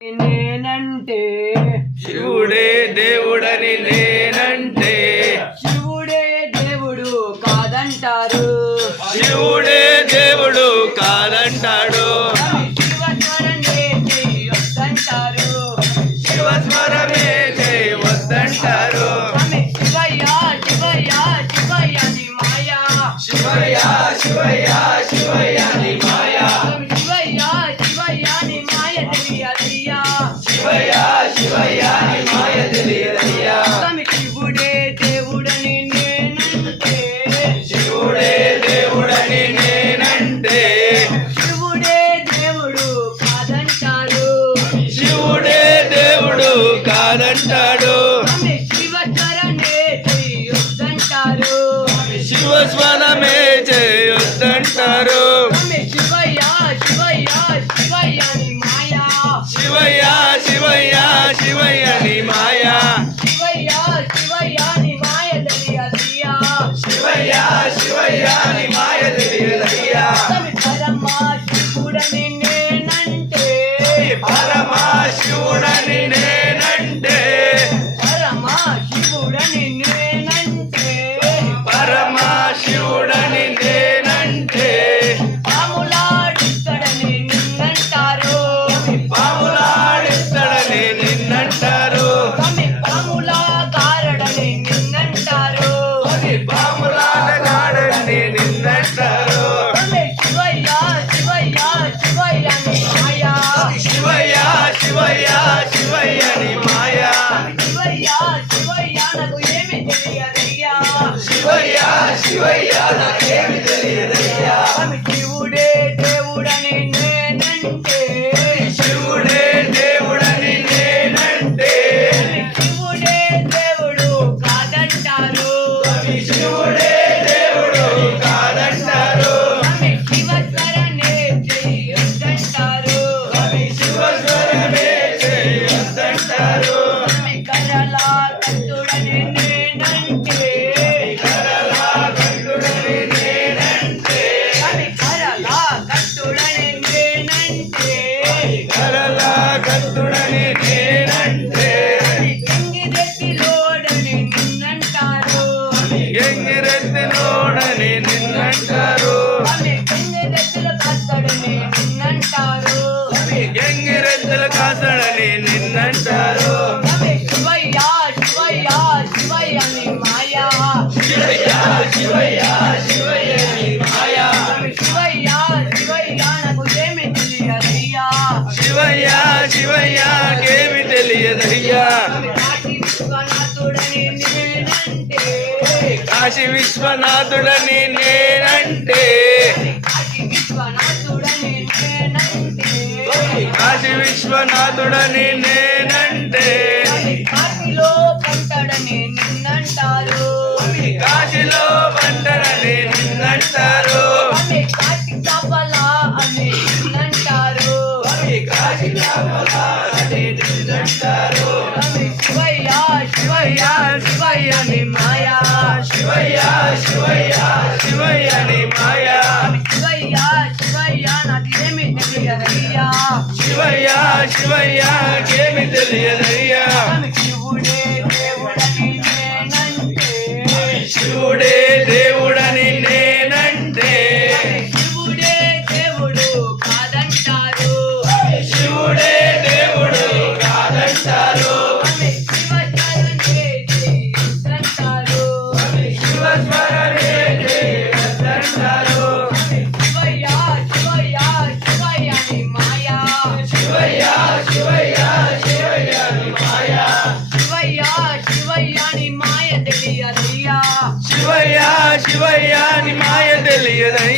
నేనంటే శివుడే దేవుడని నేనంటే శివుడే దేవుడు కాదంటారు. శివుడే దేవుడు కాదంటాడు. శివస్మరణే చేయొద్దంటారు. శివస్మరమే చేయవద్దంటారు. శివయ్య శివయ్య శివయ్య ని మాయా శివయ్య శివయ్య శివయ్య ని మాయా శివయ్య శివయ్య ని మాయ తెలియదయ్యా. శివయ్య శివయ్య ని మాయ తెలియదయ్యా. శివుడే దేవుడని నేనంటే శివుడే దేవుడని నేనంటే శివుడే దేవుడు కాదంటారు. శివుడే దేవుడు కాదంటాడు. శివచరణే చేయొద్దంటారు. శివస్మరణమే చేయొద్దంటారు. శివయ్య శివయ్య శివయ్య ని మాయా శివయ్య శివయ్య శివయ్య ని మాయా శివయ్య శివయ్య ని మాయ తెలియదయ్యా. శివయ్య శివయ్య ని మాయ తెలియదయ్యా. పరమశివుడని నేనంటే పరమశివుడని నేనంటే పరమశివుడని నేనంటే పరమశివుడని నేనంటే పాములాడిక్కడని నిన్నంటారు. పాములాడిస్తాడని నిన్నంటారు. పాములా గారడని నిన్నంటారు. పాములాడగాడని నిన్నంటారు. శివయ్య శివయ్య శివయ్య ని మాయా శివయ్య శివయ్య శివయ్య ని మాయా శివయ్య శివయ్య నాకు ఏమి తెలియదయ్యా. శివయ్య శివయ్య నాకేమి తెలియదయ్యా. శివుడే దేవుడని నేనంటే శివుడే దేవుడని నేనంటే శివుడే దేవుడు కాదంటారు. శివుడే దేవుడు కాదంటారు. శివస్మరణే చేయొద్దంటారు. శివస్వరమే చేయొద్దంటారు. కరలా కట్టుడని నేనంటే కరలా కంటుడని నేనంటే కరలా కట్టుడని నేనంటే కరలా కంటుడని నేనంటే కింగిరెడ్డిలోడని నిన్నంటారు. ఎంగిరెత్తినోడని నిన్నంటారు. కింగిరెడ్డిలో కట్టడని నిన్నంటారు. ఎంగిరెత్తుల కాసడని నిన్నంటారు. శివయ్య శివయ్య శివయ్య ని మాయా శివయ్య శివయ్య శివయ్య ని మాయా శివయ్య శివయ్య నాకు ఏమి తెలియదయ్యా. శివయ్య శివయ్య కేమి తెలియదయ్యా. కాశీ విశ్వనాథుడని నేనంటే కాశీ విశ్వనాథుడని నేనంటే కాశీ విశ్వనాథుడని నేనంటే కాశీ విశ్వనాథుడని నేనంటే కాశీలో పంటడని నిన్నంటారు. కాశీలో పంటడని నిన్నంటారు. కాశీ కాపలా అని నిన్నంటారు. కాశీ కాపలాని నిన్నంటారు. శివయ్య శివయ్య శివయ్య ని మాయా శివయ్య శివయ్య శివయ్య ని మాయా శివయ్య శివయ్య నాకు ఏమి తెలియదయ్యా. శివయ్య శివయ్య కేమి తెలియదయ్యా. శివుడే దేవుడని నేనంటే శివుడే దేవుడని నేనంటే శివుడే దేవుడు కాదంటారు. శివుడే దేవుడు కాదంటారు. శివచరణే చేయొద్దంటారు. శివస్మరణే చేయొద్దంటారు. శివయ్య శివయ్య శివయ్య ని మాయా శివయ్య శివయ్య శివయ్య ని మాయా శివయ్య శివయ్య ని మాయ తెలియదయ్యా. శివయ్య శివయ్య ని మాయ తెలియదయ్యా.